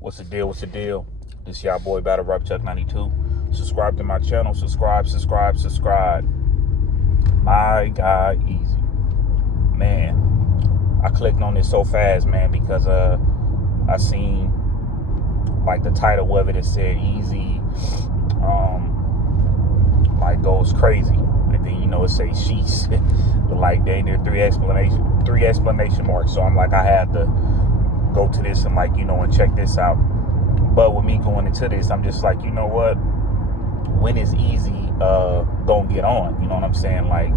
What's the deal? What's the deal? This y'all boy Battle Rap Chuck 92. Subscribe to my channel. Subscribe. My guy Eazy. Man, I clicked on this so fast, man, because I seen like the title of it. It said Eazy like goes crazy. And then it say she's but like there three exclamation marks. So I'm like, I had to go to this and and check this out. But with me going into this, I'm just like, you know what? When is Eazy gonna get on? You know what I'm saying? Like,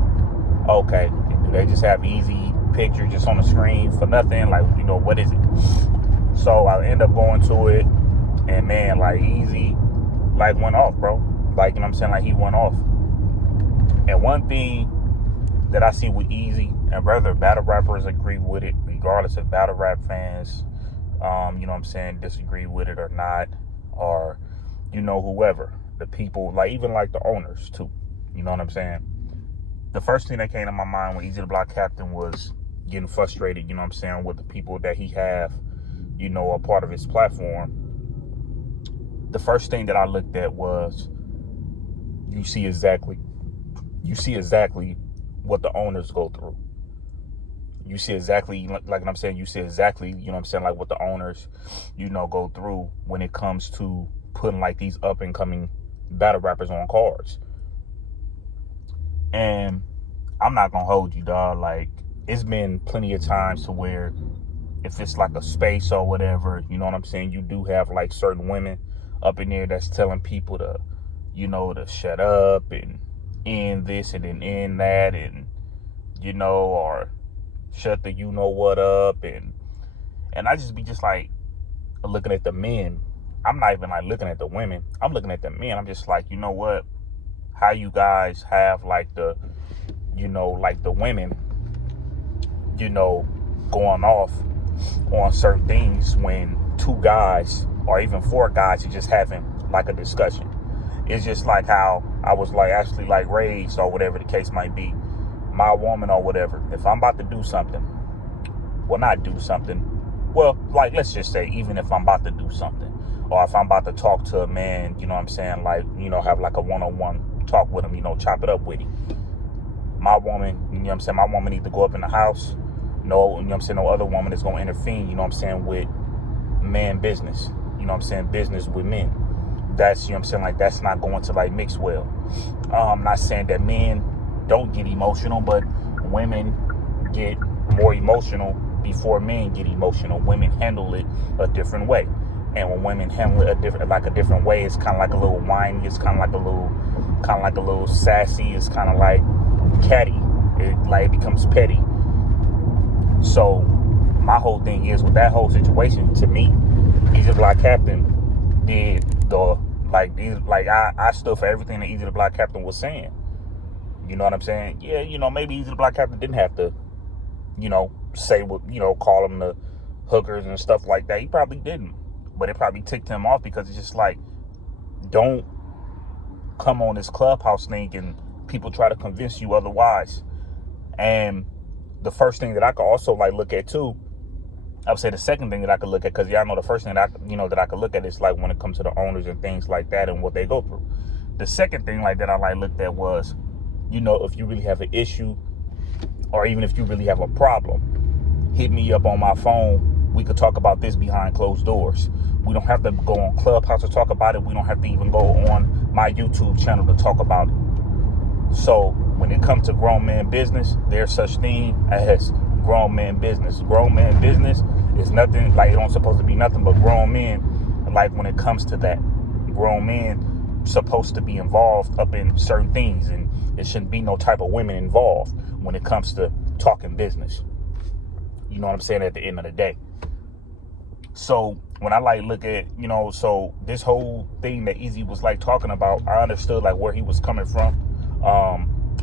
okay, do they just have Eazy picture just on the screen for nothing? Like, what is it? So I end up going to it, and man, like Eazy went off, bro. Like, what I'm saying? Like, he went off. And one thing that I see with Eazy, and whether battle rappers agree with it, regardless of battle rap fans, what I'm saying, disagree with it or not, or, whoever, the people, even the owners too, you know what I'm saying? The first thing that came to my mind when Eazy the Block Captain was getting frustrated, you know what I'm saying, with the people that he have, a part of his platform. The first thing that I looked at was, you see exactly what the owners go through. You see exactly, like I'm saying, what the owners, go through when it comes to putting these up and coming battle rappers on cards. And I'm not gonna hold you, dog. Like, it's been plenty of times to where if it's a space or whatever, you know what I'm saying, you do have certain women up in there that's telling people to, to shut up and end this and then end that, and or shut the what up, and I just be looking at the men. I'm not even looking at the women. I'm looking at the men. I'm just like, what? How you guys have the the women, going off on certain things when two guys or even four guys are just having a discussion. It's just like how I was actually raised or whatever the case might be. My woman or whatever, if I'm about to do something, let's just say, even if I'm about to do something, or if I'm about to talk to a man, you know what I'm saying, have a one-on-one talk with him, chop it up with him. My woman, my woman needs to go up in the house. No, no other woman is going to intervene, with man business, business with men. That's, that's not going to mix well. I'm not saying that men don't get emotional, but women get more emotional before men get emotional. Women handle it a different way. And when women handle it a different way, it's kind of a little whiny, it's kind of a little sassy, it's kind of catty. It becomes petty. So my whole thing is, with that whole situation, to me, Eazy the Block Captain did the I stood for everything that Eazy the Block Captain was saying. You know what I'm saying? Yeah, maybe Eazy the Block Captain didn't have to, say what, call them the hookers and stuff like that. He probably didn't. But it probably ticked him off, because it's just don't come on this Clubhouse thing and people try to convince you otherwise. And the first thing that I could also look at too, I would say the second thing that I could look at, because y'all know the first thing that I could look at is when it comes to the owners and things like that and what they go through. The second thing that I looked at was, if you really have an issue, or even if you really have a problem, hit me up on my phone. We could talk about this behind closed doors. We don't have to go on Clubhouse to talk about it. We don't have to even go on my YouTube channel to talk about it. So when it comes to grown man business, there's such thing as grown man business. Grown man business is nothing, it don't supposed to be nothing but grown men. When it comes to that, grown men supposed to be involved up in certain things, and it shouldn't be no type of women involved when it comes to talking business. You know what I'm saying? At the end of the day. So when I look at, so this whole thing that Eazy was talking about, I understood where he was coming from.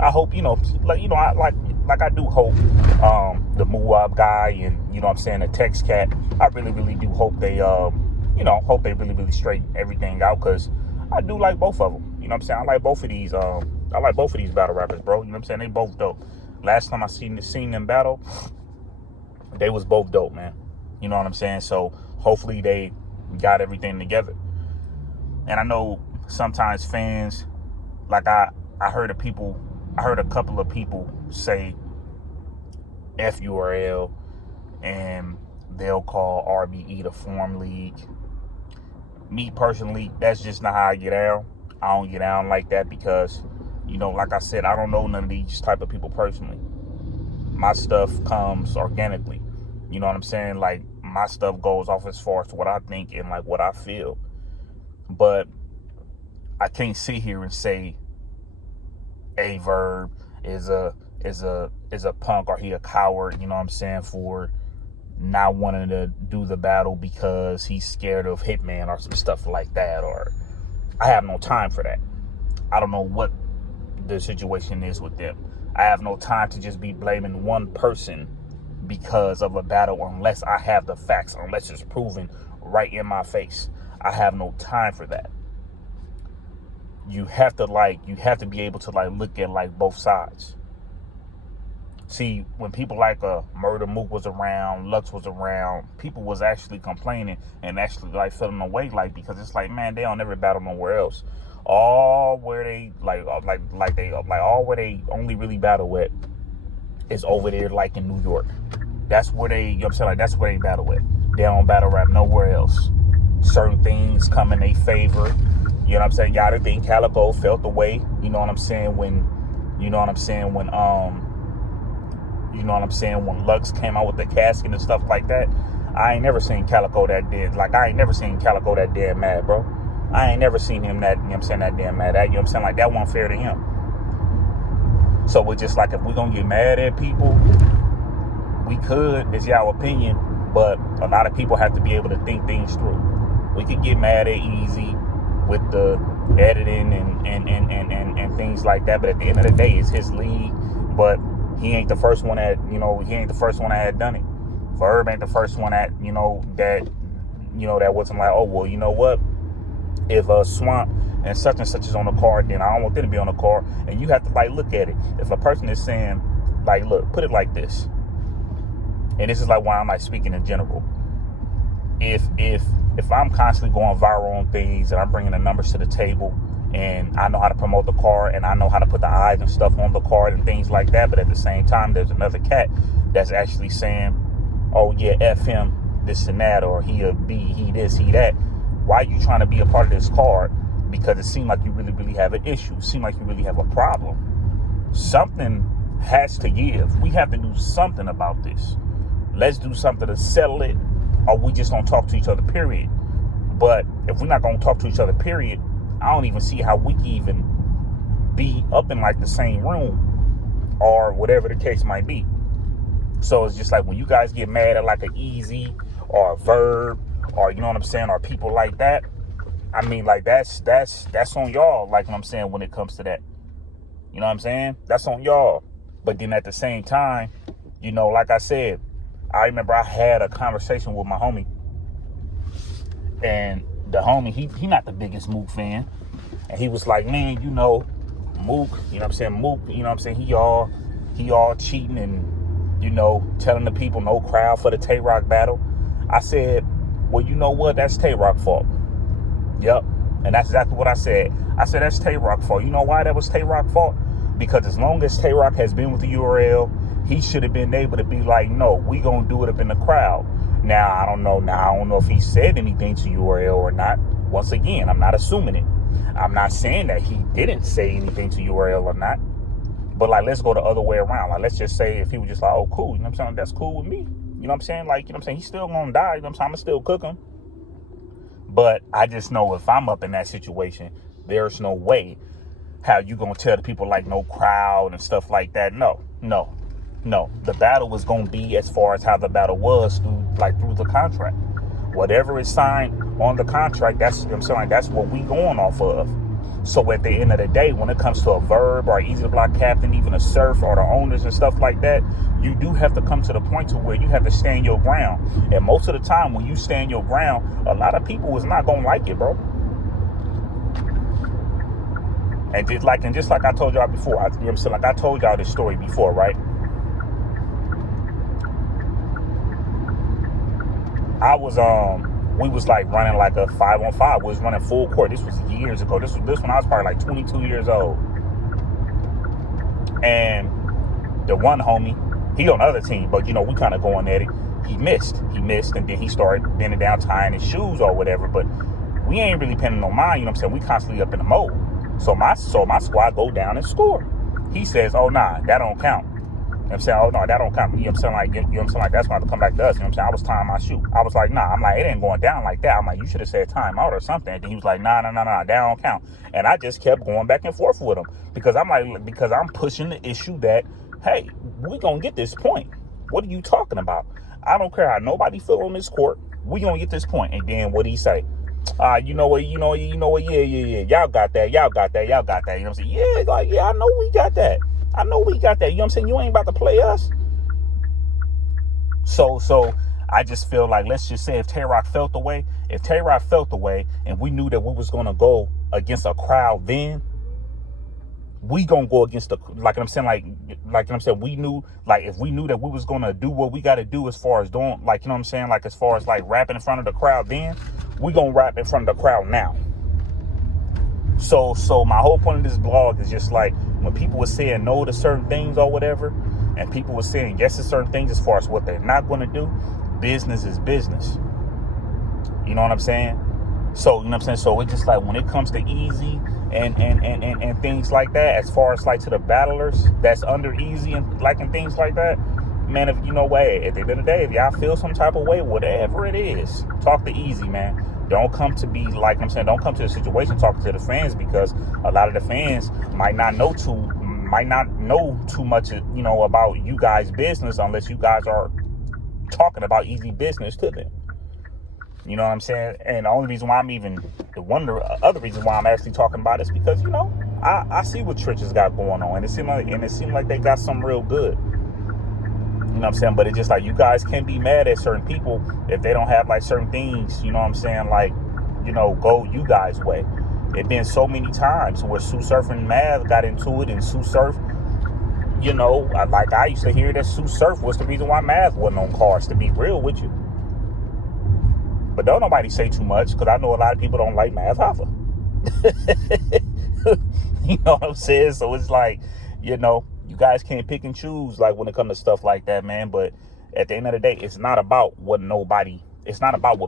I hope, I do hope the Muab guy and, what I'm saying, the Tex Cat, I really, really do hope they, hope they really, really straighten everything out, because I do like both of them. You know what I'm saying? I like both of these battle rappers, bro. You know what I'm saying? They both dope. Last time I seen them battle, they was both dope, man. You know what I'm saying? So hopefully they got everything together. And I know sometimes fans, like I heard a couple of people say FURL, and they'll call RBE the Form League. Me personally, that's just not how I get down. I don't get down like that because, like I said, I don't know none of these type of people personally. My stuff comes organically. You know what I'm saying? Like, my stuff goes off as far as what I think and like what I feel. But I can't sit here and say a Verb is a punk or he a coward, you know what I'm saying, for not wanting to do the battle because he's scared of Hitman or some stuff like that. Or I have no time for that. I don't know what the situation is with them. I have no time to just be blaming one person because of a battle unless I have the facts, unless it's proven right in my face. I have no time for that. You have to be able to look at both sides. See, when people like Murder Mook was around, Lux was around, people was actually complaining and actually feeling away, because it's man, they don't ever battle nowhere else. All where they all where they only really battle at is over there in New York. That's where they, that's where they battle at. They don't battle rap nowhere else. Certain things come in their favor. You know what I'm saying? Y'all think Calico felt the way, when when Lux came out with the casket and stuff like that. I ain't never seen Calico that damn mad, bro. I ain't never seen him that, that damn mad. That, that wasn't fair to him. So we're just if we're gonna get mad at people, we could, it's y'all opinion, but a lot of people have to be able to think things through. We could get mad at Eazy with the editing and things like that, but at the end of the day, it's his league. But he ain't the first one that had done it. Verb ain't the first one that that wasn't oh, well, you know what? If Swamp and such is on the card, then I don't want them to be on the card. And you have to look at it. If a person is saying, look, put it like this. And this is why I'm speaking in general. If I'm constantly going viral on things and I'm bringing the numbers to the table, and I know how to promote the card, and I know how to put the eyes and stuff on the card and things like that, but at the same time, there's another cat that's actually saying, oh yeah, F him, this and that, or he a B, he this, he that. Why are you trying to be a part of this card? Because it seems like you really, really have an issue. It seems like you really have a problem. Something has to give. We have to do something about this. Let's do something to settle it, or we just don't talk to each other, period. But if we're not going to talk to each other, period, I don't even see how we can even be up in the same room or whatever the case might be. So it's just when you guys get mad at an Eazy or a Verb or, you know what I'm saying, or people like that, I mean, that's on y'all, what I'm saying, when it comes to that. You know what I'm saying? That's on y'all. But then at the same time, like I said, I remember I had a conversation with my homie, and the homie, he not the biggest Mook fan. And he was like, man, Mook, you know what I'm saying? Mook, you know what I'm saying? He all cheating and, telling the people no crowd for the Tay-Rock battle. I said, well, you know what? That's Tay-Rock fault. Yep. And that's exactly what I said. I said, that's Tay-Rock fault. You know why that was Tay-Rock fault? Because as long as Tay-Rock has been with the URL, he should have been able to be no, we gonna do it up in the crowd. Now, I don't know if he said anything to URL or not. Once again, I'm not assuming it. I'm not saying that he didn't say anything to URL or not. But let's go the other way around. Let's just say if he was just oh, cool, you know what I'm saying? That's cool with me. You know what I'm saying? You know what I'm saying? He's still gonna die, you know what I'm saying? I'm gonna still cook him. But I just know if I'm up in that situation, there's no way how you gonna tell the people no crowd and stuff like that. No. The battle was gonna be as far as how the battle was through the contract. Whatever is signed on the contract, that's, you know what I'm saying, that's what we going off of. So at the end of the day, when it comes to a Verb or Eazy the Block Captain, even a Surf or the owners and stuff like that, you do have to come to the point to where you have to stand your ground. And most of the time when you stand your ground, a lot of people is not gonna like it, bro. And just like I told y'all before, you know what I'm saying? I told y'all this story before, right? I was we was like running like a 5-on-5. We was running full court. This was years ago. This when I was probably like 22 years old. And the one homie, he on the other team, but you know, we kind of going at it. He missed, and then he started bending down, tying his shoes or whatever. But we ain't really paying no mind, you know what I'm saying? We constantly up in the mode. So my squad go down and score. He says, oh nah, that don't count. You know what I'm saying? Oh no, that don't count. You know what I'm saying? Like, you know what I'm saying? Like, that's gonna have to come back to us. You know what I'm saying? I was tying my shoe. I was like, nah. I'm like, it ain't going down like that. I'm like, you should have said time out or something. And then he was like, nah, that don't count. And I just kept going back and forth with him because I'm pushing the issue that, hey, we gonna get this point. What are you talking about? I don't care how nobody feel on this court. We gonna get this point. And then what he say? You know what? Yeah. Y'all got that. You know what I'm saying? Yeah, like, yeah, I know we got that. You know what I'm saying? You ain't about to play us. So I just feel like, let's just say if Tay-Rock felt the way and we knew that we was gonna go against a crowd, then we gonna go against the, like I'm saying, we knew, like, if we knew that we was gonna do what we gotta do as far as doing, like, you know what I'm saying, like, as far as like rapping in front of the crowd, then we gonna rap in front of the crowd now. So my whole point of this blog is just like, when people were saying no to certain things or whatever, and people were saying yes to certain things as far as what they're not gonna do, business is business. You know what I'm saying? So, you know what I'm saying? So it's just like, when it comes to Eazy and things like that, as far as like to the battlers that's under Eazy and like and things like that, man, if you know what, at the end of the day, if y'all feel some type of way, whatever it is, talk to Eazy, man. Don't come to be, like I'm saying, don't come to the situation talking to the fans, because a lot of the fans might not know too much, you know, about you guys' business unless you guys are talking about Eazy business to them. You know what I'm saying? And the only reason why one of the other reasons why I'm actually talking about it is because, you know, I see what Trick has got going on, and it seemed like they got something real good. You know what I'm saying? But it's just like, you guys can't be mad at certain people if they don't have like certain things, you know what I'm saying, like, you know, go you guys' way. It been so many times where Sue Surf and Mav got into it, and Sue Surf, you know, like I used to hear that Sue Surf was the reason why Mav wasn't on cars, to be real with you. But don't nobody say too much, because I know a lot of people don't like Mav Hoffa. You know what I'm saying? So it's like, you know, you guys can't pick and choose, like, when it comes to stuff like that, man. But at the end of the day, it's not about what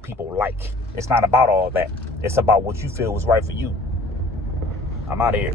people like. It's not about all that. It's about what you feel is right for you. I'm out of here.